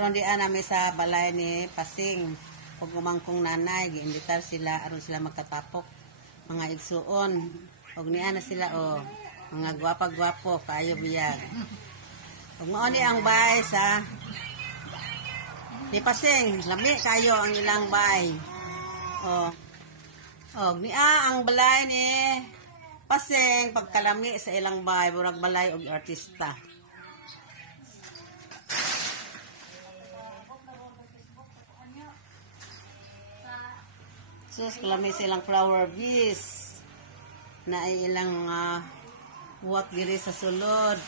Karon di nami sa balay ni Pasing. Pag gumangkong nanay, giimbitar sila aron sila magkatapok. Mga igsuon. Og niya na sila mga gwapa-gwapo kaayo biyag. Og mao ni ang bahay sa ni Pasing, lami kayo ang ilang bahay. Og niya ang balay ni Pasing pagkalami sa ilang bahay, burag balay og artista. Sus, kalami silang flower bees na ay ilang mga buwak diri sa sulod.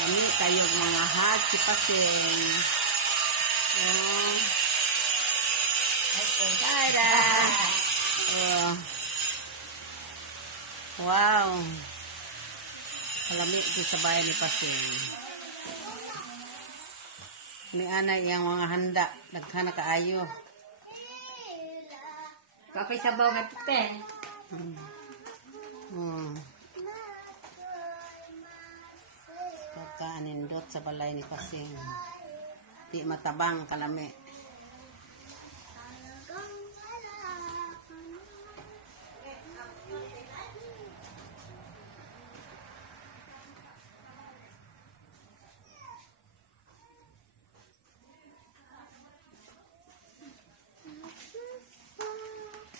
Lami kayo mga hat si Pasing. Tada! Wow! Kalami dito sa bayan ni Pasing. Ni ana iyang mga handa, daghana kaayo. Kapay sabaw nga tute. Pagkaanindot sa balay ni Pasing. Di matabang kalami.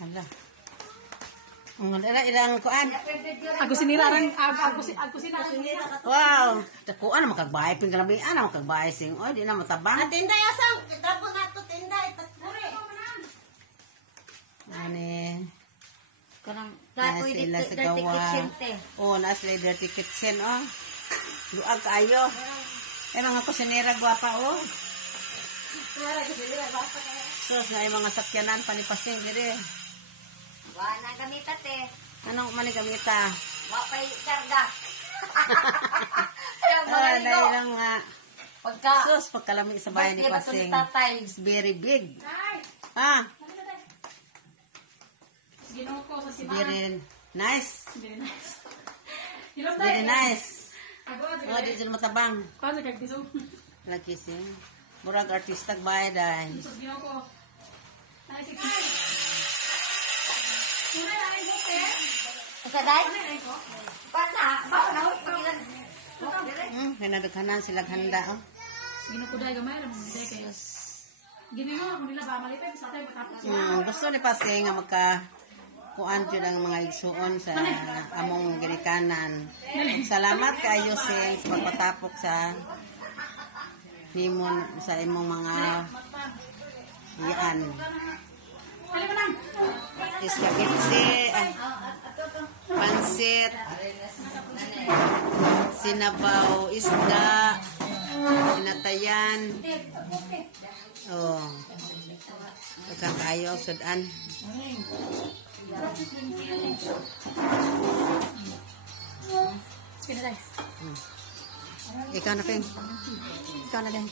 Hala. Ilang kuan. Ako siniraran, ako siniraran. Wow, kuan magkagbahay ping kalabi ana magkagbahay sing oy di na matabang. Tinday asang, dapo na to tinday, takpuri. Ani. Kanang Nasa sila sa gawa. Na sila dirty kitchen Luag kayo. Mga kusinera gwapa Sus na mga sakyanan pa ni Pasing diri. Wala na gamita te. Anong man gamita? Wapay karga. Dahil lang nga. Pagka Sus, pagkalami sa bahay ni Pasing. It's very big. Ginawa ko sa simbahan. Very nice. Very nice. Very nice. Di sila matabang. Paano kagtiso? Lagi sing. Murag artistag bahay dahil. Sus, ginawa ko. Kasaday? Pana, bawa na ako pagilan. Hinadaghanan silang handa Gino ko dahil gamay, ramang hindi kayo. Ginawa kung nila ba, malipay, sa tayo matapos. Gusto ni Pasing nga kuan yun ang mga igsuon sa among ginikanan. Salamat kayo sing sa pagpatapok sa nimon sa imong mga iyan. Iskagitsi, pansit, sinabaw, isda, sinatayan. Pagkakayo, sudan. Ikaw na, Ping. Ikaw na din.